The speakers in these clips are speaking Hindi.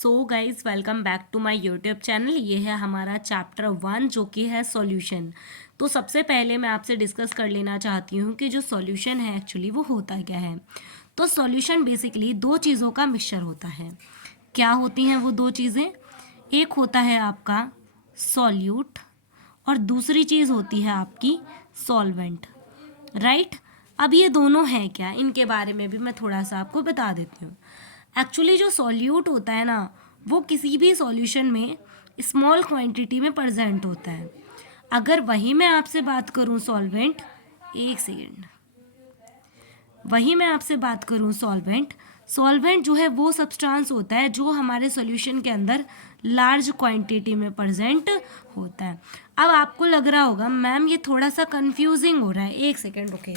So guys welcome back to my YouTube channel. ये है हमारा चैप्टर 1 जो कि है सॉल्यूशन। तो सबसे पहले मैं आपसे डिस्कस कर लेना चाहती हूँ कि जो सॉल्यूशन है एक्चुअली वो होता क्या है। तो सॉल्यूशन बेसिकली दो चीज़ों का मिक्सचर होता है। क्या होती हैं वो दो चीज़ें? एक होता है आपका सॉल्यूट और दूसरी चीज़ होती है आपकी सॉल्वेंट, राइट। अब ये दोनों हैं क्या, इनके बारे में भी मैं थोड़ा सा आपको बता देती हूँ। एक्चुअली जो सॉल्यूट होता है ना, वो किसी भी सॉल्यूशन में स्मॉल क्वांटिटी में प्रेजेंट होता है। अगर वही मैं आपसे बात करूँ सॉल्वेंट, एक सेकेंड, वही मैं आपसे बात करूँ सॉल्वेंट, सॉल्वेंट जो है वो सब्सटेंस होता है जो हमारे सॉल्यूशन के अंदर लार्ज क्वांटिटी में प्रेजेंट होता है। अब आपको लग रहा होगा मैम ये थोड़ा सा कंफ्यूजिंग हो रहा है, एक सेकेंड रुकिए।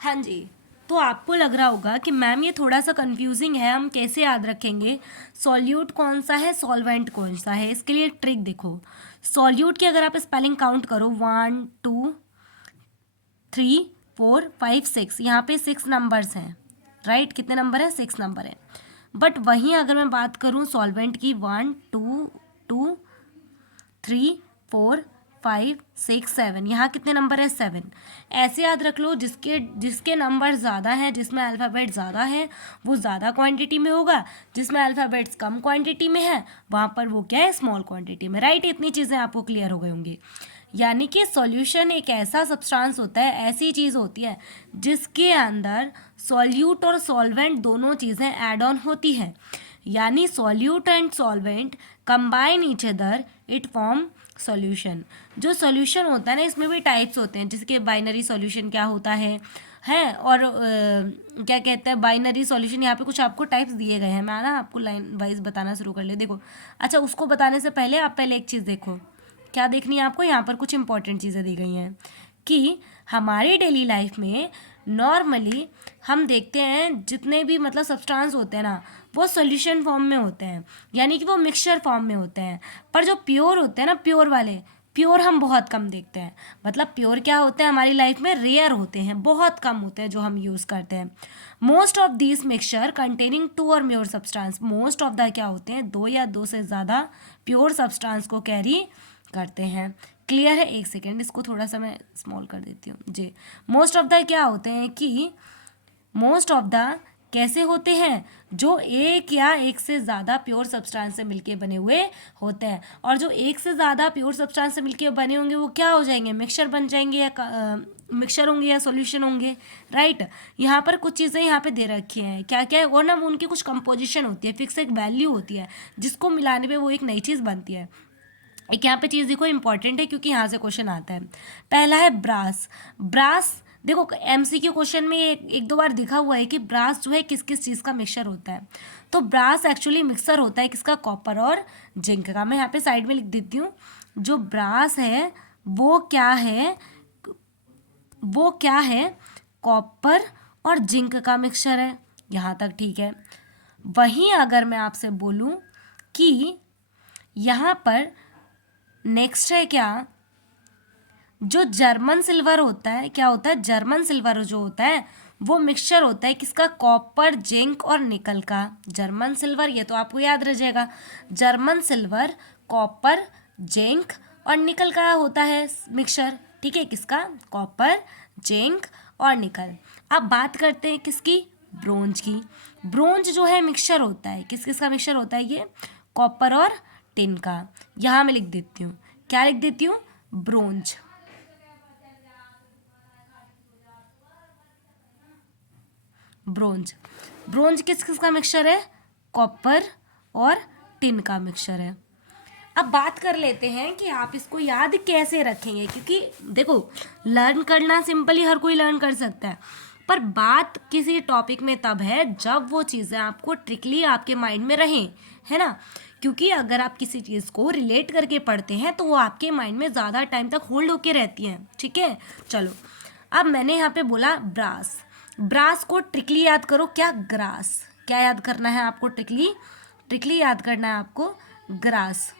हाँ जी, तो आपको लग रहा होगा कि मैम ये थोड़ा सा कंफ्यूजिंग है, हम कैसे याद रखेंगे सॉल्यूट कौन सा है सॉल्वेंट कौन सा है। इसके लिए एक ट्रिक देखो। सॉल्यूट की अगर आप स्पेलिंग काउंट करो 1 2 3 4 5 6, यहाँ पे 6 नंबर्स हैं, राइट। कितने नंबर हैं? 6 नंबर है। बट वहीं अगर मैं बात करूँ सॉल्वेंट की 1 2 2 3 4 5 6 7, यहाँ कितने नंबर है? 7। ऐसे याद रख लो, जिसके जिसके नंबर ज़्यादा हैं, जिसमें अल्फ़ाबेट ज़्यादा है वो ज़्यादा क्वांटिटी में होगा, जिसमें अल्फ़ाबेट्स कम क्वांटिटी में है वहाँ पर वो क्या है? स्मॉल क्वांटिटी में, राइट। इतनी चीज़ें आपको क्लियर हो गई होंगी। यानी कि सॉल्यूशन एक ऐसा सब्सटेंस होता है, ऐसी चीज़ होती है जिसके अंदर सॉल्यूट और सॉल्वेंट दोनों चीज़ें ऐड ऑन होती हैं। यानी solute and solvent combine each other, it form solution. जो सॉल्यूशन होता है ना, इसमें भी टाइप्स होते हैं, जिसके बाइनरी सॉल्यूशन क्या होता है और क्या कहते हैं बाइनरी सॉल्यूशन। यहाँ पे कुछ आपको टाइप्स दिए गए हैं, मैं ना आपको लाइन वाइज बताना शुरू कर ले। देखो, अच्छा उसको बताने से पहले आप पहले एक चीज़ देखो। क्या देखनी है आपको? यहाँ पर कुछ इंपॉर्टेंट चीज़ें दी गई हैं कि हमारी डेली लाइफ में नॉर्मली हम देखते हैं जितने भी मतलब सब्सटेंस होते हैं ना, वो सॉल्यूशन फॉर्म में होते हैं, यानी कि वो मिक्सचर फॉर्म में होते हैं। पर जो प्योर होते हैं ना, प्योर वाले, प्योर हम बहुत कम देखते हैं। मतलब प्योर क्या होते हैं हमारी लाइफ में? रेयर होते हैं, बहुत कम होते हैं जो हम यूज़ करते हैं। Most of this mixture containing 2 और more substance, most of the क्या होते हैं? 2 या 2 से ज़्यादा प्योर सब्सटेंस को कैरी करते हैं। क्लियर है? एक सेकेंड, इसको थोड़ा सा मैं स्मॉल कर देती हूँ जी। मोस्ट ऑफ द क्या होते हैं कि मोस्ट ऑफ द कैसे होते हैं? जो एक या एक से ज़्यादा प्योर सब्सटेंस से मिलके बने हुए होते हैं। और जो एक से ज़्यादा प्योर सब्सटेंस से मिलके बने होंगे वो क्या हो जाएंगे? मिक्सचर बन जाएंगे या मिक्सचर होंगे या सॉल्यूशन होंगे, राइट। यहाँ पर कुछ चीज़ें यहाँ पे दे रखी हैं, क्या क्या है, और ना वो उनकी कुछ कंपोजिशन होती है, फिक्स एक वैल्यू होती है जिसको मिलाने पे वो एक नई चीज़ बनती है। एक यहाँ पे चीज़ देखो इंपॉर्टेंट है क्योंकि यहाँ से क्वेश्चन आता है। पहला है ब्रास। ब्रास देखो एमसीक्यू क्वेश्चन में एक दो बार दिखा हुआ है कि ब्रास जो है किस किस चीज़ का मिक्सचर होता है। तो ब्रास एक्चुअली मिक्सर होता है किसका? कॉपर और जिंक का। मैं यहाँ पे साइड में लिख देती हूँ, जो ब्रास है वो क्या है? वो क्या है? कॉपर और जिंक का मिक्सचर है। यहाँ तक ठीक है। वहीं अगर मैं आपसे बोलूँ कि यहाँ पर नेक्स्ट है क्या? जो जर्मन सिल्वर होता है, क्या होता है? जर्मन सिल्वर जो होता है वो मिक्सचर होता है किसका? कॉपर, जिंक और निकल का। जर्मन सिल्वर, ये तो आपको याद रह जाएगा। जर्मन सिल्वर, कॉपर, जिंक और निकल का होता है मिक्सचर, ठीक है। किसका? कॉपर, जिंक और निकल। अब बात करते हैं किसकी? ब्रोंज की। ब्रोंज जो है मिक्सचर होता है किस किस का? मिक्सचर होता है ये कॉपर और टिन का। यहाँ मैं लिख देती हूँ, क्या लिख देती हूँ? ब्रोंज। ब्रोंज, ब्रोंज किस किस का मिक्सचर है? कॉपर और टिन का मिक्सचर है। अब बात कर लेते हैं कि आप इसको याद कैसे रखेंगे, क्योंकि देखो लर्न करना सिंपली हर कोई लर्न कर सकता है, पर बात किसी टॉपिक में तब है जब वो चीज़ें आपको ट्रिकली आपके माइंड में रहें, है ना। क्योंकि अगर आप किसी चीज़ को रिलेट करके पढ़ते हैं तो वो आपके माइंड में ज़्यादा टाइम तक होल्ड होके रहती हैं, ठीक है। चलो, अब मैंने यहाँ पे बोला ब्रास। ब्रास को ट्रिकली याद करो, क्या? ग्रास। क्या याद करना है आपको? ट्रिकली, ट्रिकली याद करना है आपको, ग्रास।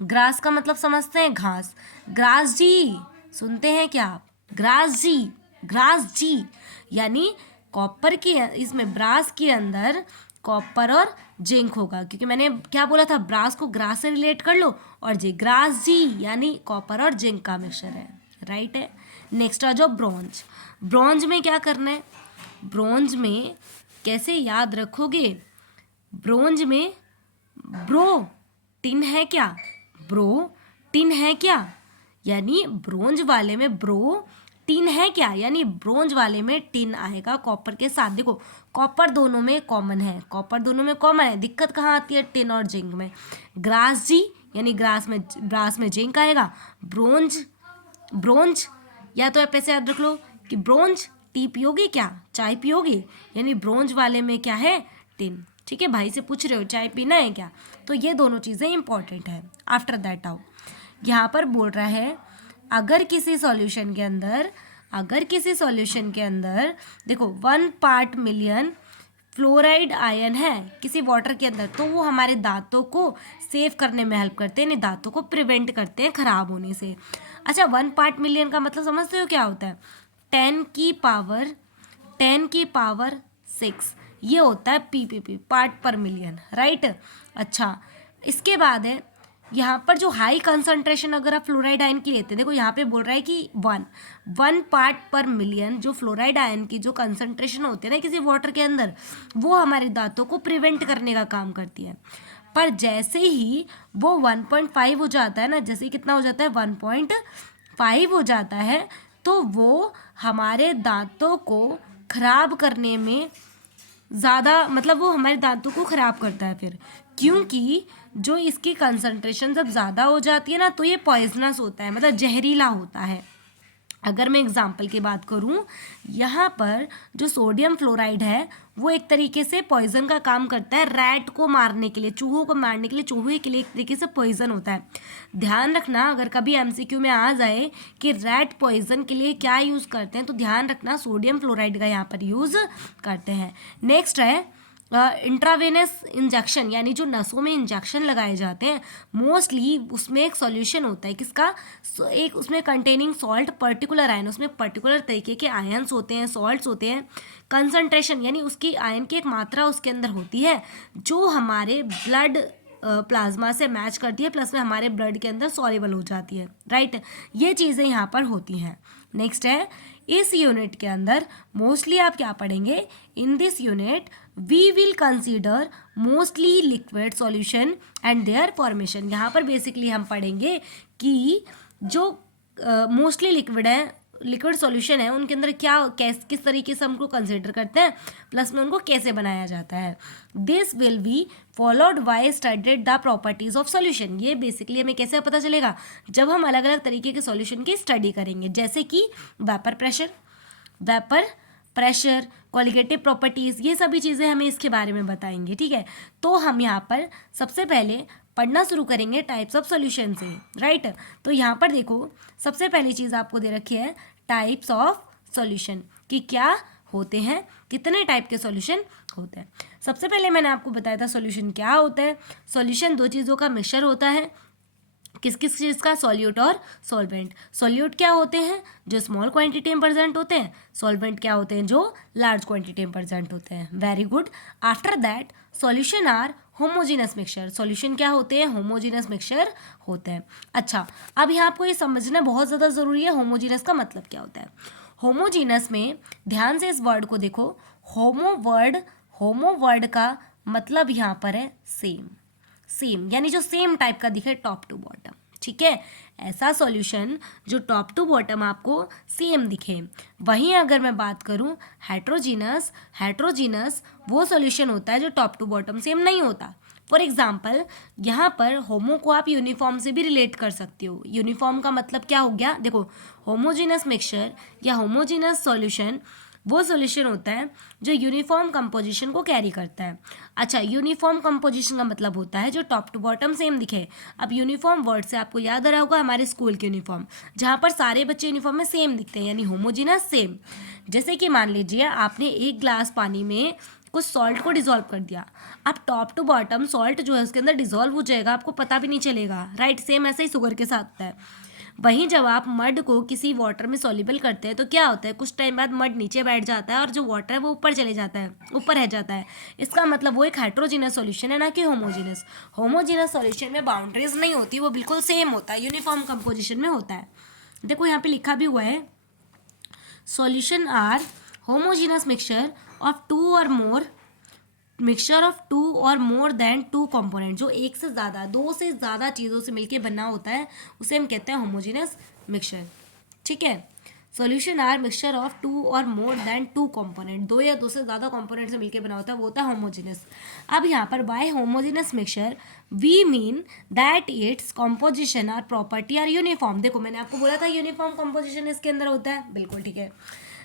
ग्रास का मतलब समझते हैं घास। ग्रास जी, सुनते हैं क्या आप? ग्रास जी, ग्रास जी, यानी कॉपर की, इसमें ब्रास के अंदर कॉपर और जिंक होगा, क्योंकि मैंने क्या बोला था, ब्रास को ग्रास से रिलेट कर लो, और जी ग्रास जी यानी कॉपर और जिंक का मिक्सचर है, राइट है। नेक्स्ट आ जाओ ब्रॉन्ज। ब्रॉन्ज में क्या करना है? ब्रॉन्ज में कैसे याद रखोगे? ब्रोंज में ब्रो टिन है क्या? ब्रो टिन है क्या? यानी ब्रोंज वाले में ब्रो टिन है क्या? यानी ब्रोंज वाले में टिन आएगा कॉपर के साथ। देखो कॉपर दोनों में कॉमन है, कॉपर दोनों में कॉमन है, दिक्कत कहाँ आती है? टिन और जिंक में। ग्रास जी यानी ब्रास में जिंक आएगा। ब्रोंज, ब्रोंज, या तो आप ऐसे याद रख लो कि ब्रोंज, टी पियोगे क्या? चाय पियोगे? यानी ब्रोंज वाले में क्या है? टिन। ठीक है, भाई से पूछ रहे हो चाय पीना है क्या? तो ये दोनों चीज़ें इंपॉर्टेंट है। आफ्टर दैट आओ, यहाँ पर बोल रहा है अगर किसी सॉल्यूशन के अंदर, अगर किसी सॉल्यूशन के अंदर देखो 1 पार्ट मिलियन फ्लोराइड आयन है किसी वाटर के अंदर, तो वो हमारे दांतों को सेव करने में हेल्प करते हैं, यानी दांतों को प्रिवेंट करते हैं खराब होने से। अच्छा, 1 पार्ट मिलियन का मतलब समझते हो क्या होता है? 10 की पावर 6 ये होता है पीपीपी, पार्ट पर मिलियन, राइट। अच्छा, इसके बाद है यहाँ पर जो हाई कंसंट्रेशन अगर आप फ्लोराइड आयन की लेते हैं, देखो यहाँ पे बोल रहा है कि 1 पार्ट पर मिलियन जो फ्लोराइड आयन की जो कंसंट्रेशन होती है ना किसी वाटर के अंदर, वो हमारे दांतों को प्रिवेंट करने का काम करती है। पर जैसे ही वो 1.5 हो जाता है ना, जैसे ही कितना हो जाता है 1.5 हो जाता है, तो वो हमारे दांतों को खराब करने में ज़्यादा, मतलब वो हमारे दांतों को ख़राब करता है फिर, क्योंकि जो इसकी कंसंट्रेशन जब ज़्यादा हो जाती है ना, तो ये पॉइजनस होता है, मतलब जहरीला होता है। अगर मैं एग्जाम्पल की बात करूं, यहाँ पर जो सोडियम फ्लोराइड है वो एक तरीके से पॉइजन का काम करता है, रैट को मारने के लिए, चूहों को मारने के लिए, चूहे के लिए एक तरीके से पॉइजन होता है। ध्यान रखना, अगर कभी एमसीक्यू में आ जाए कि रैट पॉइजन के लिए क्या यूज़ करते हैं, तो ध्यान रखना सोडियम फ्लोराइड का यहाँ पर यूज़ करते हैं। नेक्स्ट है इंट्रावेनस इंजेक्शन, यानी जो नसों में इंजेक्शन लगाए जाते हैं, मोस्टली उसमें एक सॉल्यूशन होता है किसका? एक उसमें कंटेनिंग सॉल्ट, पर्टिकुलर आयन, उसमें पर्टिकुलर तरीके के आयन्स होते हैं, सॉल्ट्स होते हैं, कंसंट्रेशन यानी उसकी आयन की एक मात्रा उसके अंदर होती है जो हमारे ब्लड प्लाज्मा से मैच करती है, प्लस में हमारे ब्लड के अंदर सॉल्युबल हो जाती है, राइट। ये चीज़ें यहाँ पर होती हैं। नेक्स्ट है, इस यूनिट के अंदर मोस्टली आप क्या पढ़ेंगे? In this unit we will consider mostly liquid solution and their formation. यहाँ पर बेसिकली हम पढ़ेंगे कि जो मोस्टली लिक्विड है, लिक्विड सॉल्यूशन है, उनके अंदर क्या किस तरीके से हमको कंसिडर करते हैं, प्लस में उनको कैसे बनाया जाता है। This will be followed by studied the properties of solution. ये बेसिकली हमें कैसे पता चलेगा? जब हम अलग अलग तरीके के सॉल्यूशन की स्टडी करेंगे, जैसे कि वेपर प्रेशर, क्वालिटेटिव प्रॉपर्टीज़, ये सभी चीज़ें हमें इसके बारे में बताएंगे, ठीक है। तो हम यहाँ पर सबसे पहले पढ़ना शुरू करेंगे टाइप्स ऑफ सॉल्यूशन से, राइट। तो यहाँ पर देखो, सबसे पहली चीज़ आपको दे रखी है टाइप्स ऑफ सॉल्यूशन, कि क्या होते हैं, कितने टाइप के सॉल्यूशन होते हैं। सबसे पहले मैंने आपको बताया था सॉल्यूशन क्या होता है। सॉल्यूशन दो चीज़ों का मिक्सचर होता है, किस किस चीज़ का? सॉल्यूट और सॉल्वेंट। सॉल्यूट क्या होते हैं? जो स्मॉल क्वांटिटी में प्रेजेंट होते हैं। सॉल्वेंट क्या होते हैं? जो लार्ज क्वांटिटी में प्रेजेंट होते हैं। Very good. After that solution are homogeneous mixture. Solution क्या होते हैं? होमोजीनस मिक्सचर होते हैं। अच्छा, अब यहाँ आपको ये समझना बहुत ज़्यादा ज़रूरी है, होमोजीनस का मतलब क्या होता है। होमोजीनस में ध्यान से इस वर्ड को देखो, होमो वर्ड का मतलब यहाँ पर है सेम, यानी जो सेम टाइप का दिखे टॉप टू बॉटम, ठीक है। ऐसा सॉल्यूशन जो टॉप टू बॉटम आपको सेम दिखे। वहीं अगर मैं बात करूं हेट्रोजीनस वो सॉल्यूशन होता है जो टॉप टू बॉटम सेम नहीं होता। फॉर एग्जाम्पल, यहाँ पर होमो को आप यूनिफॉर्म से भी रिलेट कर सकते हो। यूनिफॉर्म का मतलब क्या हो गया? देखो, होमोजीनस मिक्सचर या होमोजीनस सॉल्यूशन वो सॉल्यूशन होता है जो यूनिफॉर्म कंपोजिशन को कैरी करता है। अच्छा, यूनिफॉर्म कंपोजिशन का मतलब होता है जो टॉप टू बॉटम सेम दिखे। अब यूनिफॉर्म वर्ड से आपको याद आ रहा होगा हमारे स्कूल के यूनिफॉर्म, जहाँ पर सारे बच्चे यूनिफॉर्म में सेम दिखते हैं, यानी होमोजीनस सेम। जैसे कि मान लीजिए आपने एक ग्लास पानी में कुछ सॉल्ट को डिजोल्व कर दिया, अब टॉप टू बॉटम सॉल्ट जो है उसके अंदर डिजोल्व हो जाएगा, आपको पता भी नहीं चलेगा, राइट। सेम ऐसा ही शुगर के साथ होता है। वहीं जब आप मड को किसी वाटर में सॉल्युबल करते हैं तो क्या होता है, कुछ टाइम बाद मड नीचे बैठ जाता है और जो वाटर है वो ऊपर चले जाता है, ऊपर रह जाता है। इसका मतलब वो एक हाइड्रोजिनस सॉल्यूशन है, ना कि होमोजीनस। होमोजीनस सॉल्यूशन में बाउंड्रीज नहीं होती, वो बिल्कुल सेम होता है, यूनिफॉर्म कंपोजिशन में होता है। देखो यहाँ पे लिखा भी हुआ है, solution are homogeneous mixture of two or more mixture of two or more then to component, जो एक से ज़्यादा, दो से ज़्यादा चीज़ों से मिलके बना होता है उसे हम कहते हैं होमोजेनस मिक्सचर, ठीक है। Solution are mixture of two or more then to component, दो या दो से ज़्यादा कंपोनेंट से मिलके बना होता है, वो होता है होमोजेनस। अब यहाँ पर by homogeneous mixture we mean that its composition or property are uniform. देखो मैंने आपको बोला था यूनिफॉर्म कॉम्पोजिशन इसके अंदर होता है, बिल्कुल ठीक है।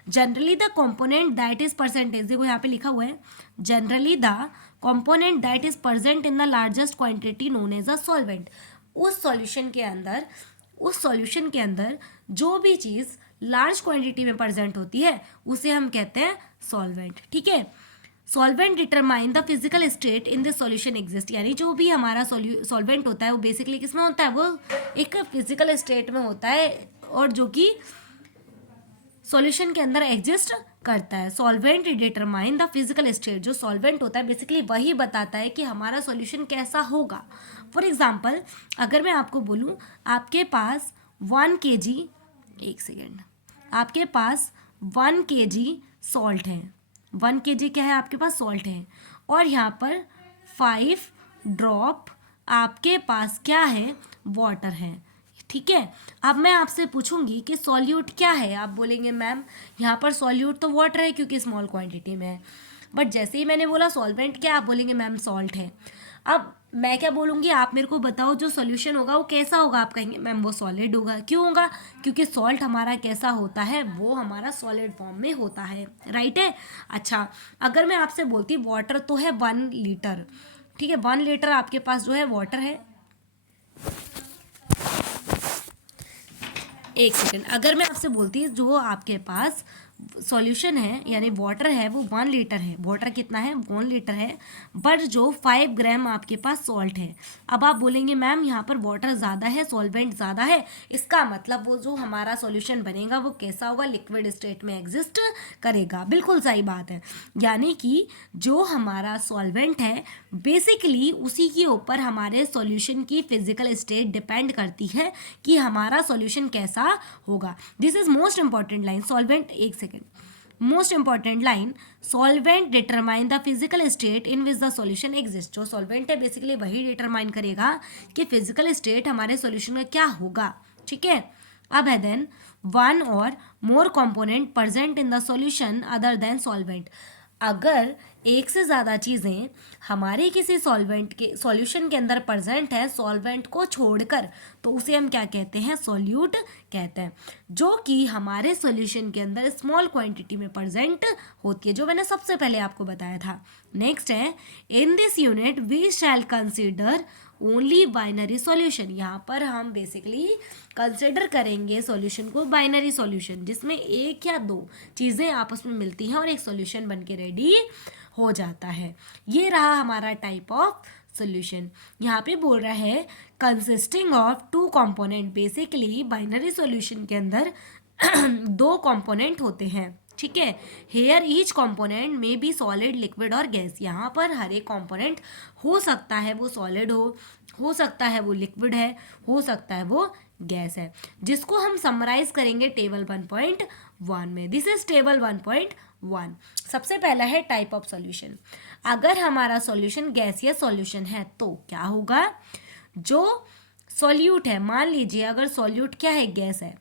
Generally the component that is percentage, देखो यहाँ पे लिखा हुआ है, generally the component that is present in the largest quantity known as a solvent. उस सॉल्यूशन के अंदर जो भी चीज़ लार्ज क्वांटिटी में प्रेजेंट होती है उसे हम कहते हैं सॉल्वेंट, ठीक है। Solvent determine the physical state in this solution exist, यानी जो भी हमारा सॉल्वेंट होता है वो बेसिकली किस में होता है, वो एक फिजिकल स्टेट में होता है और जो कि सॉल्यूशन के अंदर एग्जिस्ट करता है। Solvent determine the physical state, जो सॉल्वेंट होता है बेसिकली वही बताता है कि हमारा सॉल्यूशन कैसा होगा। फॉर एग्जांपल अगर मैं आपको बोलूँ आपके पास 1 kg, एक सेकेंड, आपके पास 1 kg सॉल्ट है, 1 kg क्या है आपके पास सॉल्ट है, और यहाँ पर 5 ड्रॉप आपके पास क्या है, वाटर है, ठीक है। अब मैं आपसे पूछूंगी कि सॉल्यूट क्या है, आप बोलेंगे मैम यहाँ पर सॉल्यूट तो वाटर है क्योंकि स्मॉल क्वांटिटी में है, बट जैसे ही मैंने बोला सॉल्वेंट क्या, आप बोलेंगे मैम सॉल्ट है। अब मैं क्या बोलूँगी, आप मेरे को बताओ जो सॉल्यूशन होगा वो कैसा होगा, आप कहेंगे मैम वो सॉलिड होगा। क्यों होगा, क्योंकि सॉल्ट हमारा कैसा होता है, वो हमारा सॉलिड फॉर्म में होता है, राइट है। अच्छा अगर मैं आपसे बोलती वाटर तो है 1 लीटर, ठीक है, 1 लीटर आपके पास जो है वाटर है, एक सेकेंड, अगर मैं आपसे बोलती जो आपके पास सॉल्यूशन है यानी वाटर है वो 1 लीटर है, वाटर कितना है 1 लीटर है, बट जो 5 ग्राम आपके पास सॉल्ट है। अब आप बोलेंगे मैम यहाँ पर वाटर ज़्यादा है, सॉल्वेंट ज़्यादा है, इसका मतलब वो जो हमारा सॉल्यूशन बनेगा वो कैसा होगा, लिक्विड स्टेट में एग्जिस्ट करेगा। बिल्कुल सही बात है, यानी कि जो हमारा सॉल्वेंट है बेसिकली उसी के ऊपर हमारे सॉल्यूशन की फिजिकल स्टेट डिपेंड करती है कि हमारा सॉल्यूशन कैसा होगा। This is most important line, solvent, एक second, most important line, solvent determine the physical state in which the solution exist. जो सॉल्वेंट है बेसिकली वही डिटरमाइन करेगा कि फिजिकल स्टेट हमारे सॉल्यूशन का क्या होगा, ठीक है। अब है देन 1 और more component present in the solution other than solvent. अगर एक से ज़्यादा चीज़ें हमारे किसी सॉल्वेंट के सॉल्यूशन के अंदर प्रेजेंट है सॉल्वेंट को छोड़कर, तो उसे हम क्या कहते हैं, सॉल्यूट कहते हैं, जो कि हमारे सॉल्यूशन के अंदर स्मॉल क्वांटिटी में प्रेजेंट होती है, जो मैंने सबसे पहले आपको बताया था। नेक्स्ट है, in this unit we shall consider only binary solution. यहाँ पर हम बेसिकली कंसिडर करेंगे सॉल्यूशन को बाइनरी सॉल्यूशन, जिसमें एक या दो चीज़ें आपस में मिलती हैं और एक सॉल्यूशन बन के रेडी हो जाता है। ये रहा हमारा टाइप ऑफ सॉल्यूशन। यहाँ पे बोल रहा है consisting of 2 component, basically binary solution के अंदर 2 कंपोनेंट होते हैं, ठीक है। हेयर ईच कंपोनेंट में बी सॉलिड, लिक्विड और गैस। यहाँ पर हर एक कंपोनेंट हो सकता है वो सॉलिड हो सकता है वो लिक्विड है, हो सकता है वो गैस है, जिसको हम समराइज करेंगे टेबल 1.1 में। This is table 1.1। सबसे पहला है टाइप ऑफ सॉल्यूशन। अगर हमारा सॉल्यूशन गैसियस सॉल्यूशन है तो क्या होगा, जो सॉल्यूट है, मान लीजिए अगर सॉल्यूट क्या है, गैस है,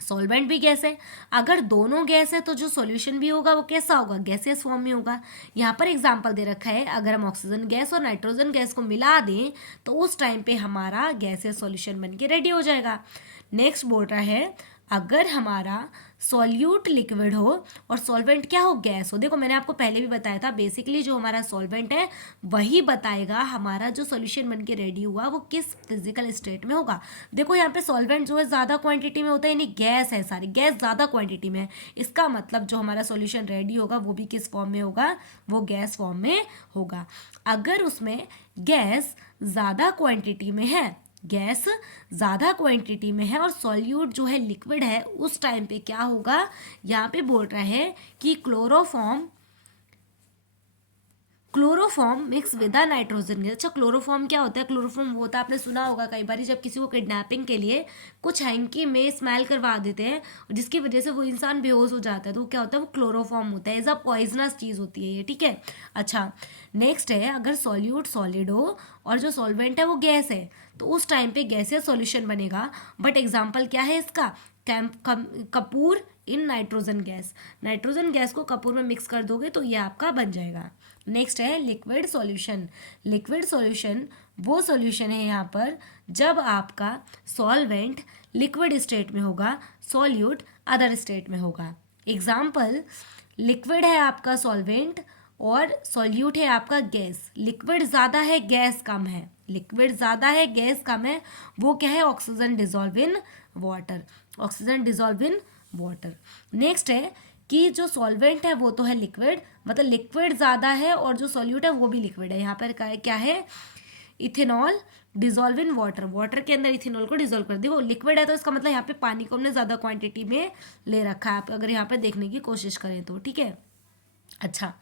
सॉल्वेंट भी गैस है, अगर दोनों गैस है तो जो सॉल्यूशन भी होगा वो कैसा होगा, गैसियस फॉर्म में होगा। यहाँ पर एग्जांपल दे रखा है, अगर हम ऑक्सीजन गैस और नाइट्रोजन गैस को मिला दें तो उस टाइम पे हमारा गैसियस सॉल्यूशन बन के रेडी हो जाएगा। नेक्स्ट बोल रहा है, अगर हमारा सॉल्यूट लिक्विड हो और सॉल्वेंट क्या हो, गैस हो। देखो मैंने आपको पहले भी बताया था, बेसिकली जो हमारा सॉल्वेंट है वही बताएगा हमारा जो सॉल्यूशन बन के रेडी हुआ वो किस फिजिकल स्टेट में होगा। देखो यहाँ पे सॉल्वेंट जो है ज़्यादा क्वांटिटी में होता है, यानी गैस है सारी, गैस ज़्यादा क्वांटिटी में है। इसका मतलब जो हमारा सॉल्यूशन रेडी होगा वो भी किस फॉर्म में होगा, वो गैस फॉर्म में होगा। अगर उसमें गैस ज़्यादा क्वांटिटी में है, गैस ज़्यादा क्वांटिटी में है और सॉल्यूट जो है लिक्विड है, उस टाइम पे क्या होगा, यहाँ पे बोल रहा है कि chloroform mix with the nitrogen gas. अच्छा क्लोरोफॉर्म क्या होता है, क्लोरोफॉर्म वो होता है, आपने सुना होगा कई बार जब किसी को किडनैपिंग के लिए कुछ हैंकी में स्मेल करवा देते हैं जिसकी वजह से वो इंसान बेहोश हो जाता है, तो वो क्या होता है, वो क्लोरोफॉर्म होता है, एज अ पॉइजनस चीज़ होती है ये, ठीक है। अच्छा नेक्स्ट है, अगर सॉल्यूट सॉलिड हो और जो सॉल्वेंट है वो गैस है, तो उस टाइम पे गैसियस सॉल्यूशन बनेगा। बट एग्जाम्पल क्या है इसका, Kapoor in nitrogen gas, nitrogen gas को कपूर में मिक्स कर दोगे तो ये आपका बन जाएगा। नेक्स्ट है लिक्विड सॉल्यूशन। लिक्विड सॉल्यूशन वो सॉल्यूशन है यहाँ पर जब आपका सॉल्वेंट लिक्विड स्टेट में होगा, सॉल्यूट अदर स्टेट में होगा। एग्जाम्पल, लिक्विड है आपका सॉल्वेंट और सॉल्यूट है आपका गैस। लिक्विड ज़्यादा है गैस कम है, लिक्विड ज़्यादा है गैस कम है, वो क्या है, oxygen dissolve in water, oxygen dissolve in water. Next है कि जो सॉल्वेंट है वो तो है लिक्विड, मतलब लिक्विड ज़्यादा है और जो सॉल्यूट है वो भी लिक्विड है। यहाँ पर क्या है, ethanol dissolve in water, water के अंदर इथेनॉल को डिजॉल्व कर दिया, वो लिक्विड है तो इसका मतलब यहाँ पे पानी को हमने ज़्यादा क्वांटिटी में ले रखा है, आप अगर यहाँ पे देखने की कोशिश करें तो, ठीक है। अच्छा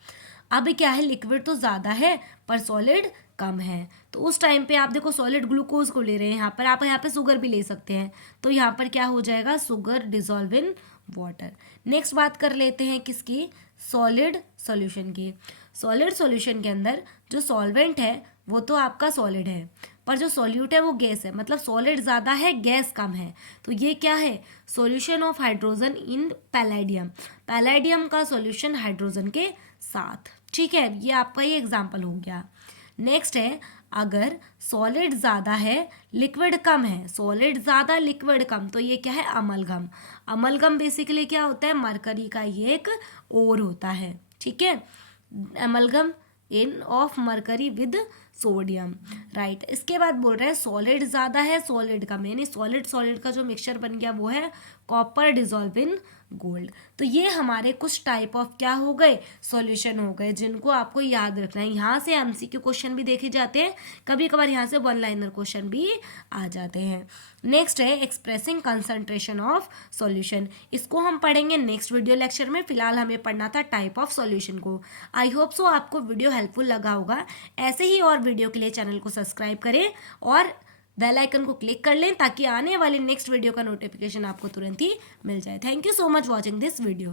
अब क्या है, लिक्विड तो ज़्यादा है पर सॉलिड कम है, तो उस टाइम पे आप देखो सॉलिड ग्लूकोज को ले रहे हैं, यहाँ पर आप यहाँ पे शुगर भी ले सकते हैं, तो यहाँ पर क्या हो जाएगा, sugar dissolve in water. Next बात कर लेते हैं किसकी, सॉलिड सॉल्यूशन की। सॉलिड सॉल्यूशन के अंदर जो सॉल्वेंट है वो तो आपका सॉलिड है पर जो सॉल्यूट है वो गैस है, मतलब सॉलिड ज़्यादा है गैस कम है, तो ये क्या है, solution of hydrogen in palladium, palladium का सॉल्यूशन हाइड्रोजन के साथ, ठीक है। ये आपका ये एग्जाम्पल हो गया। नेक्स्ट है, अगर सॉलिड ज़्यादा है लिक्विड कम है, सॉलिड ज़्यादा लिक्विड कम, तो ये क्या है, अमलगम। अमलगम बेसिकली क्या होता है, मरकरी का ये एक ओर होता है, ठीक है, amalgam in of mercury with sodium, right. इसके बाद बोल रहे हैं सॉलिड ज़्यादा है सॉलिड कम, यानी सॉलिड सॉलिड का जो मिक्सचर बन गया वो है कॉपर डिजॉल्व इन गोल्ड। तो ये हमारे कुछ टाइप ऑफ क्या हो गए, सॉल्यूशन हो गए, जिनको आपको याद रखना है। यहाँ से एमसीक्यू क्वेश्चन भी देखे जाते हैं, कभी कभार यहाँ से वन लाइनर क्वेश्चन भी आ जाते हैं। नेक्स्ट है एक्सप्रेसिंग कंसंट्रेशन ऑफ सॉल्यूशन, इसको हम पढ़ेंगे नेक्स्ट वीडियो लेक्चर में। फिलहाल हमें पढ़ना था टाइप ऑफ सॉल्यूशन को। आई होप सो आपको वीडियो हेल्पफुल लगा होगा। ऐसे ही और वीडियो के लिए चैनल को सब्सक्राइब करें और बेल आइकन को क्लिक कर लें ताकि आने वाले नेक्स्ट वीडियो का नोटिफिकेशन आपको तुरंत ही मिल जाए। Thank you so much watching this video.